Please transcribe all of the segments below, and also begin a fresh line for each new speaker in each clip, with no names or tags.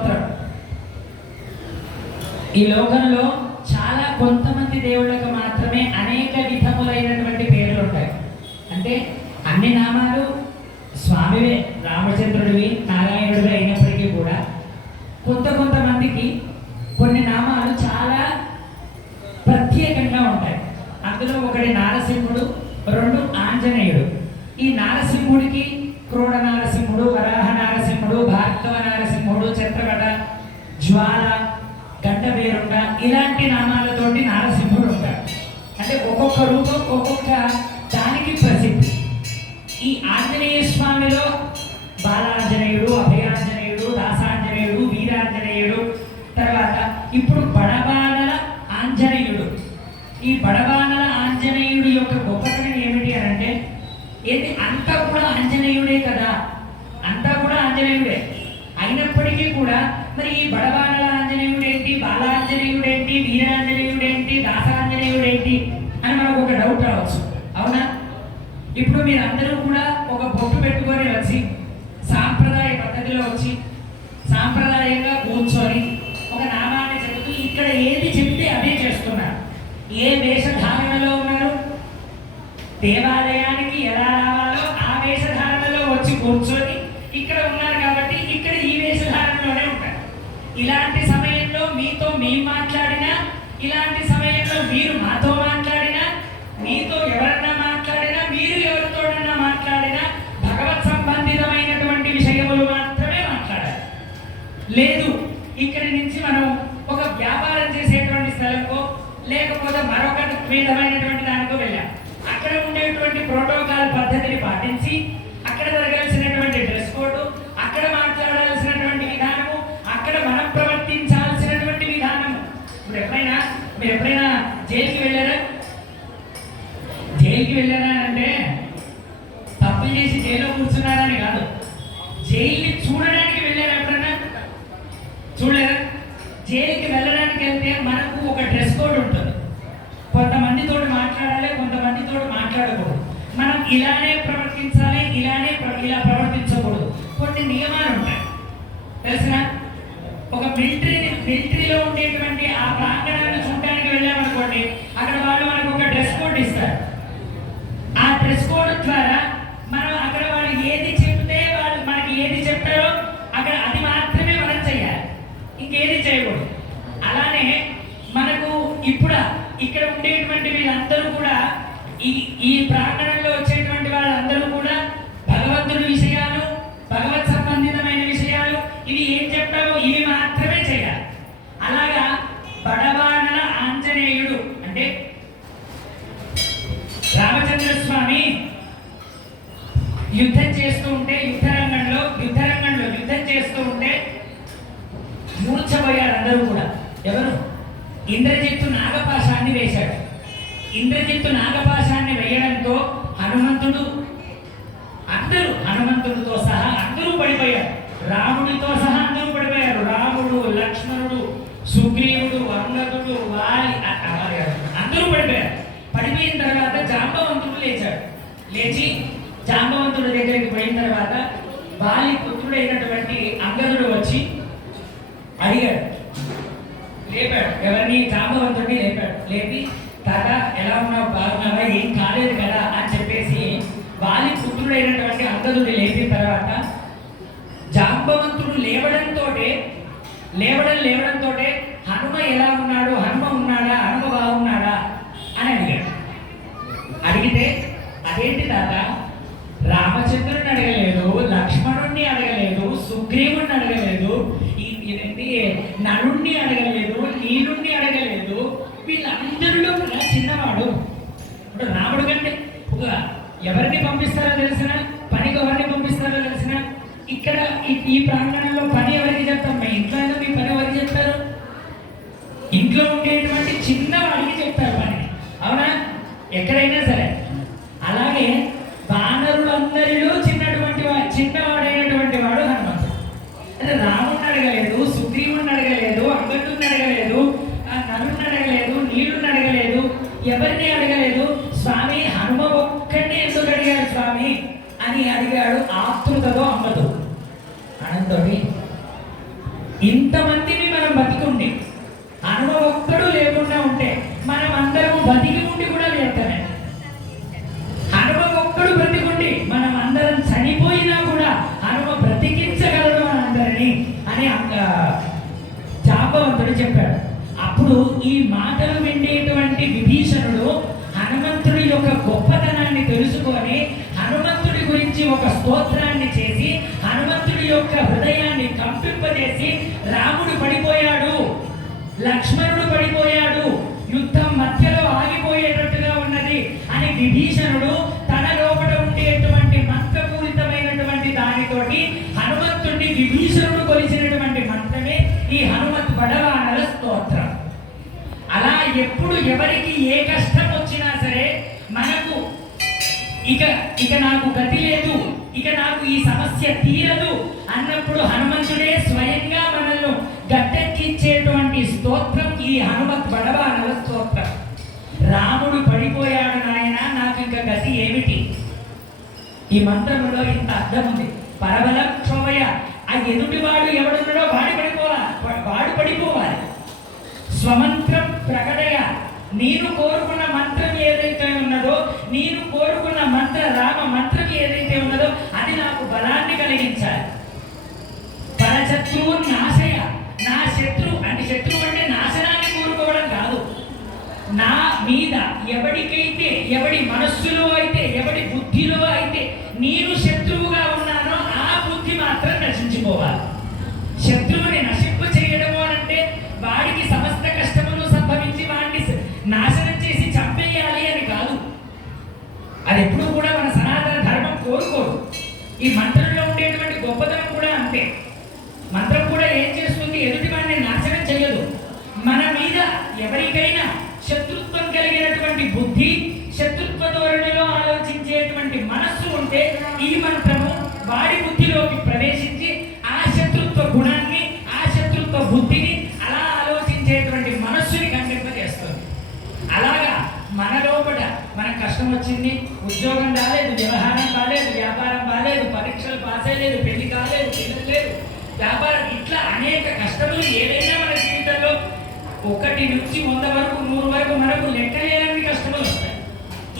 స్తోత్రం ఈ లోకంలో చాలా కొంతమంది దేవుళ్ళకు మాత్రమే అనేక విధములైనటువంటి పేర్లు ఉంటాయి. అంటే అన్ని నామాలు స్వామివే రామచంద్రుడివి నారాయణుడివి అయినప్పటికీ కూడా కొంత కొంతమందికి కొన్ని నామాలు చాలా ప్రత్యేకంగా ఉంటాయి. అందులో ఒకటి నారసింహుడు రెండు ఆంజనేయుడు. ఈ నారసింహుడికి క్రోడ నారసింహుడు వరాహ నారసింహుడు భార్గవ జ్వాల గడ్డబేరుండ ఇలాంటి నామాలతోటి నారసింహుడు ఉంటాడు అంటే ఒక్కొక్క రూపం ఒక్కొక్క దానికి ప్రసిద్ధి. ఈ ఆంజనేయ స్వామిలో బాలాంజనేయుడు అభయాంజనేయుడు దాసాంజనేయుడు వీరాంజనేయుడు తర్వాత ఇప్పుడు బడబానల ఆంజనేయుడు. ఈ బడబానల ఆంజనేయుడు యొక్క గొప్పతనం ఏమిటి అని అంటే ఏంటి అంతా కూడా ఆంజనేయుడే కదా. అంతా కూడా ఆంజనేయుడే. అయినప్పటికీ కూడా మరి ఈ బడబా ఏంటి అని మనకు ఒక డౌట్ రావచ్చు. అవునా? ఇప్పుడు మీరందరూ కూడా ఒక బొట్టు పెట్టుకొని వచ్చి సాంప్రదాయ పద్ధతిలో వచ్చి సాంప్రదాయంగా కూర్చొని ఒక నామాన్ని చెబుతూ ఇక్కడ ఏది చెప్తే అదే చేస్తున్నారు. ఏ వేషధారణలో ఉన్నారు? దేవాలయానికి ఎలా రావాలో ఆ వేషధారణలో వచ్చి కూర్చొని ఇక్కడ ఉన్నారు కాబట్టి ఇక్కడ ఈ వేషధారణలోనే ఉంటారు. ఇలాంటి సమయంలో మీతో మేము మాట్లాడినా ఇలాంటి సమయంలో మీరు మాతో మాట్లాడినా మీతో ఎవరన్నా మాట్లాడినా మీరు ఎవరితోనన్నా మాట్లాడినా భగవత్ సంబంధితమైనటువంటి విషయములు మాత్రమే మాట్లాడాలి. లేదు ఇక్కడి నుంచి మనం ఒక వ్యాపారం చేసేటువంటి స్థలంకో లేకపోతే మరొక విధమైనటువంటి దానికో వెళ్ళాం. అక్కడ ఉండేటువంటి ప్రోటోకాల్ పద్ధతిని పాటించి అక్కడ జరగాల్సినటువంటి మీరు ఎప్పుడైనా జైలుకి వెళ్ళారా? జైలుకి వెళ్ళారా అంటే తప్పు చేసి జైల్లో కూర్చున్నారని కాదు. జైల్ని చూడడానికి వెళ్ళారా ఎప్పుడన్నా చూడలేరా జైలుకి వెళ్ళడానికి వెళ్తే మనకు ఒక డ్రెస్ కోడ్ ఉంటుంది కొంతమందితో మాట్లాడాలి కొంతమందితో మాట్లాడకూడదు మనం ఇలానే ప్రవర్తించాలి ఇలానే ప్ర- ఇలా ప్రవర్తించకూడదు కొన్ని నియమాలు ఉంటాయి తెలిసిన ఒక మిలిటరీ మిలిటరీలో ఉండేటువంటి ఆ ప్రాంగణాన్ని చూడడానికి వెళ్ళామనుకోండి అక్కడ వాళ్ళు మనకు ఒక డ్రెస్ కోడ్ ఇస్తారు ఆ డ్రెస్ కోడ్ ద్వారా మనం అక్కడ వాళ్ళు ఏది చెప్తే వాళ్ళు మనకి ఏది చెప్పారో అక్కడ అది మాత్రమే మనం చేయాలి ఇంకేది చేయకూడదు అలానే మనకు ఇప్పుడు ఇక్కడ ఉండేటువంటి వీళ్ళందరూ కూడా ఈ ఈ ప్రాంగణంలో వచ్చేటువంటి వాళ్ళందరూ కూడా భగవంతుడి విషయాలు భగవత్ సంబంధితమైన విషయాలు ఇవి ఏం చెప్పావో ఇవి మాత్రమే చేయాలి అలాగా బడబానల ఆంజనేయుడు అంటే రామచంద్ర స్వామి యుద్ధం చేస్తూ ఉంటే యుద్ధ రంగంలో యుద్ధ రంగంలో యుద్ధం చేస్తూ ఉంటే మూర్ఛపోయారు అందరూ కూడా. ఎవరు? ఇంద్రజిత్తు నాగపాశాన్ని వేశాడు. ఇంద్రజిత్తు నాగపాశాన్ని వేయడంతో హనుమంతుడు అందరూ హనుమంతుడితో సహా అందరూ పడిపోయారు. రాముడితో సహా అందరూ పడిపోయారు. రాముడు లక్ష్మణుడు సుగ్రీవుడు అంగదుడు వారి అందరూ పడిపోయారు. పడిపోయిన తర్వాత జాంబవంతుడు లేచాడు. లేచి జాంబవంతుడి దగ్గరికి పోయిన తర్వాత వాలి పుత్రుడైనటువంటి అంగదుడు వచ్చి అడిగాడు లేపాడు. ఎవరిని జాంబవంతుడిని లేపాడు. లేపి తాత ఎలా ఉన్నావు? బాగున్నావా? ఏం కాలేదు కదా అని చెప్పేసి వాలి పుత్రుడైనటువంటి అంగదుడి లేపిన తర్వాత జాంబవంతుడు లేవడంతో లేవడం లేవడంతో హనుమ ఎలా ఉన్నాడు? హనుమ ఉన్నాడా? హనుమ బాగున్నాడా? అని అడిగాడు. అడిగితే అదేంటి తాత? రామచంద్రుని అడగలేదు లక్ష్మణుణ్ణి అడగలేదు సుగ్రీవుణ్ణి అడగలేదు నా నుండి అడగలేదు నీలుణ్ణి అడగలేదు వీళ్ళందరిలో కూడా చిన్నవాడు. ఇప్పుడు రాముడు కంటే ఒక ఎవరిని పంపిస్తారో తెలిసిన పనికి ఎవరిని పంపిస్తారో తెలిసిన ఇక్కడ ఈ- ప్రాంగణంలో పని ఎవరికి చెప్తాం మా ఇంట్లో అయినా మీ పని ఎవరికి చెప్తారు ఇంట్లో ఉండేటువంటి చిన్నవాడికి చెప్తారు పని. అవునా? ఎక్కడైనా సరే అలాగే వానరులందరిలో చిన్నటువంటి వా- చిన్నవాడైనటువంటి వాడు హనుమంతుడు అంటే రాముడిని అడగలేదు సుగ్రీవుని అడగలేదు అంగట్టుని అడగలేదు ఆ నలుని అడగలేదు నీళ్ళని అడగలేదు ఎవరిని అడగలేదు స్వామి హనుమ ఒక్కడిని ఎందుకు అడిగాడు స్వామి అని అడిగాడు ఆతృతతో అమ్మదు అనంతోటి ఇంతమందిని మనం బతికుండి హనుమ ఒక్కడు లేకుండా ఉంటే మనం అందరం బతికి ఉండి కూడా లేస్తానే హనుమ ఒక్కడు బ్రతికుండి మనం అందరం చనిపోయినా కూడా హనుమ బ్రతికించగలడు మనందరినీ అని ఆ, జాంబవంతుడు చెప్పాడు అప్పుడు ఈ మాటలు విండేటువంటి విభీషణుడు హనుమంతుడి యొక్క గొప్పతనాన్ని తెలుసుకొని హనుమంతుడి గురించి ఒక స్తోత్రాన్ని చేసి హనుమంతుడి యొక్క హృదయాన్ని కంపింపజేసి రాముడు పడిపోయాడు లక్ష్మణుడు పడిపోయాడు యుద్ధం మధ్యలో ఆగిపోయేటట్టుగా ఉన్నది అని విభీషణుడు తన లోపల ఉండేటువంటి మంత్రపూరితమైనటువంటి దానితోటి హనుమంతుడిని విభీషణుడు కొలిచినటువంటి మంత్రమే ఈ హనుమత్ బడవానల స్తోత్రం. అలా ఎప్పుడు ఎవరికి ఏ కష్టం వచ్చినా సరే మనకు ఇక ఇక నాకు గతి లేదు. ఇక నాకు ఈ సమస్య తీరదు అన్నప్పుడు హనుమంతుడే స్వయంగా మనల్ని గట్టెక్కిచ్చేటువంటి స్తోత్రం ఈ హనుమత్ బడవానల స్తోత్రం. రాముడు పడిపోయాడు నాయన నాకు ఇంకా గతి ఏమిటి? ఈ మంత్రంలో ఇంత అర్థం ఉంది. పరబలం క్షోభయ ఆ ఎదుటివాడు ఎవడున్నాడో వాడి పడిపోవాలి వాడు పడిపోవాలి. స్వమంత్రం ప్రకటయ నేను కోరుకున్న మంత్రం ఏదైనా పరశత్రువు నాశయ. నా శత్రువు అంటే శత్రువు అంటే నాశనాన్ని కోరుకోవడం కాదు. నా మీద ఎవడికైతే ఎవడి మనస్సులో అయితే ఎవడి బుద్ధిలో అయితే నేను శత్రువుగా ఉన్నానో ఆ బుద్ధి మాత్రం నశించుకోవాలి శత్రువుని నశింప చేయడము అంటే వాడికి సమస్త కష్టములు సంభవించి వాడిని నాశనం చేసి చంపేయాలి అని కాదు. అది ఎప్పుడు కూడా మన సనాతన ధర్మం కోరుకోదు. ఈ మంత్రంలో ఉండేటువంటి గొప్పతనం కూడా అంతే మంత్రం కూడా ఏం చేస్తుంది ఎదుటి వాడిని నాశనం చేయదు మన మీద ఎవరికైనా శత్రుత్వం కలిగినటువంటి బుద్ధి శత్రుత్వ ధోరణిలో ఆలోచించేటువంటి మనస్సు ఉంటే ఈ మంత్రము వారి బుద్ధిలోకి ప్రవేశించి ఆ శత్రుత్వ గుణాన్ని ఆ శత్రుత్వ బుద్ధిని అలా ఆలోచించేటువంటి మనస్సుని కంటింపజేస్తుంది అలాగా మన లోపల మనకు కష్టం వచ్చింది ఉద్యోగం రాలేదు వ్యవహారం కాలేదు వ్యాపారం కాలేదు పరీక్షలు పాస్ అయ్యలేదు పెళ్ళి కాలేదు పిల్లలు లేదు వ్యాపారం ఒకటి నుంచి వంద వరకు నూరు వరకు మనకు లెక్కలేనన్ని కష్టములు వస్తాయి.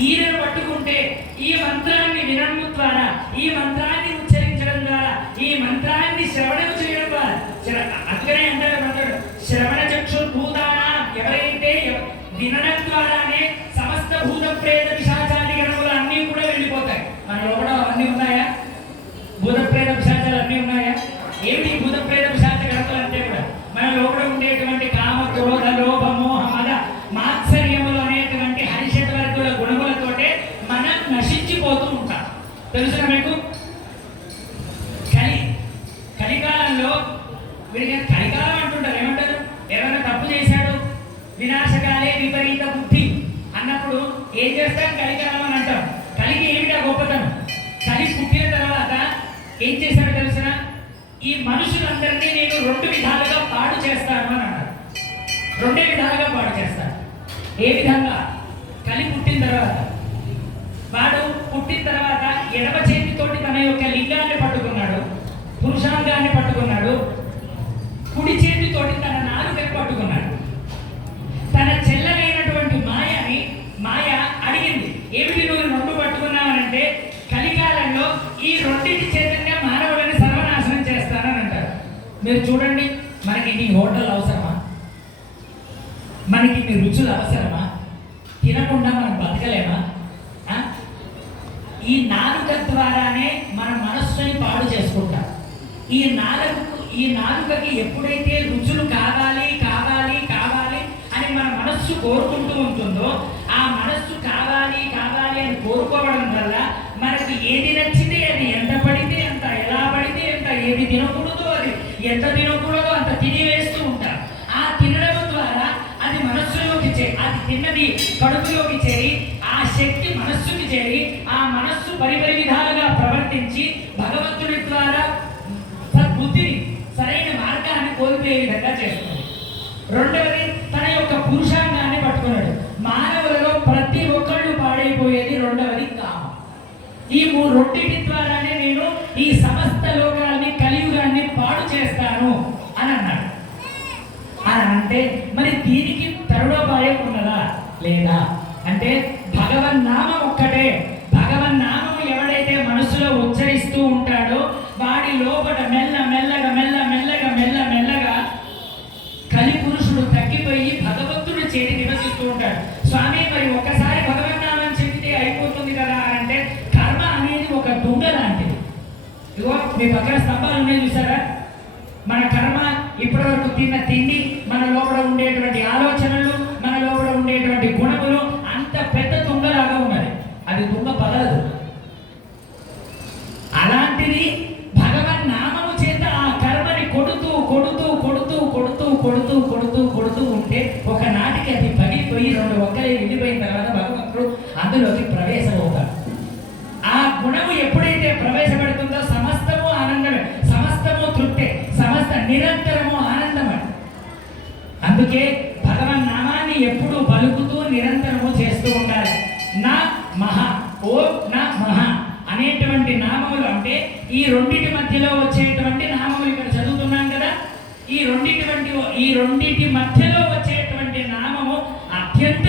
ఈయనను పట్టుకుంటే ఈ మంత్రాన్ని వినడం ద్వారా ఈ మంత్రాన్ని ఉచ్చరించడం ద్వారా ఈ మంత్రాన్ని శ్రవణం చేయడం ద్వారా అక్కడే అంటారు మంత్రుడు శ్రవణ చక్షు భూతాన ఎవరైతే వినడం ద్వారానే సమస్త భూత ప్రేత పిశాచాది గణములు అన్నీ కూడా వెళ్ళిపోతాయి మన లోపల అవన్నీ ఉన్నాయా భూత ప్రేత పిశాచాలు అన్నీ ఉన్నాయా ఏమిటి భూత ప్రేత పిశాచ గణములు అంటే కూడా మన లోపల ఉండేటువంటి కామ క్రోధ లోభ మోహ మద మాత్సర్యములు అనేటువంటి హరిషడ్ వర్గుల గుణములతోటే మనం నశించిపోతూ ఉంటాం తెలుసునా మీకు కలి కలికాలంలో వీడికి కలికాలం అంటుంటారు ఏమంటారు ఎవరైనా తప్పు చేశాడు వినాశకాలే విపరీత బుద్ధి అన్నప్పుడు ఏం చేస్తాం? కలికాలం అని అంటాం. కలిగి ఏమిటా గొప్పతనం? కలి పుట్టిన తర్వాత ఏం చేశాడు తెలిసిన ఈ మనుషులందరినీ నేను రెండు విధాలుగా పాడు చేస్తాను అని అన్నాడు రెండే విధాలుగా పాడు చేస్తాను. ఏ విధంగా? కలి పుట్టిన తర్వాత. వాడు పుట్టిన తర్వాత ఎడమ చేతితోటి తన యొక్క లింగాన్ని మీరు చూడండి మనకి ఇన్ని హోటల్ అవసరమా? మనకి ఇన్ని రుచులు అవసరమా? తినకుండా మనం బతకలేమా? ఈ నాలుక ద్వారానే మన మనస్సుని పాడు చేసుకుంటాం. ఈ నాలుగు ఈ నాలుకకి ఎప్పుడైతే రుచులు కావాలి కావాలి కావాలి అని మన మనస్సు కోరుకుంటూ ఉంటుందో ఆ మనస్సు కావాలి కావాలి అని కోరుకోవడం వల్ల మనకు ఏది నచ్చితే అది ఎంత పడితే ఎంత ఎలా పడితే ఎంత ఏది తినకూడదు ఎంత తినకూడదో అంత తినివేస్తూ ఉంటారు. ఆ తినడం ద్వారా అది మనస్సులోకి చేరి అది తిన్నది కడుపులోకి చేరి ఆ శక్తి మనస్సుకి చేరి ఆ మనస్సు పరిపరి విధాలుగా ఇప్పటివరకు తిన్న తిండి మన లోపల ఉండేటువంటి ఆలోచనలు మన లోపల ఉండేటువంటి గుణములు అంత పెద్ద తుంగలాగా ఉన్నది. అది తుంగ పగలదు. అలాంటిది భగవన్ నామము చేత ఆ కర్మని కొడుతూ కొడుతూ కొడుతూ కొడుతూ కొడుతూ కొడుతూ కొడుతూ ఉంటే ఒక నాటికి అది పగిలిపోయి రెండు ఒక్కలే వెళ్ళిపోయిన తర్వాత భగవంతుడు అందులోకి ప్రవేశమవుతాడు. ఆ గుణము ఎప్పుడైతే ప్రవేశపెడుతుంది అందుకే భగవన్ నామాన్ని ఎప్పుడూ పలుకుతూ నిరంతరము చేస్తూ ఉండాలి. నా మహా ఓ నా మహా అనేటువంటి నామములు అంటే ఈ రెండింటి మధ్యలో వచ్చేటువంటి నామములు ఇక్కడ చదువుతున్నాం కదా. ఈ రెండిటువంటి ఈ రెండిటి మధ్యలో వచ్చేటువంటి నామము అత్యంత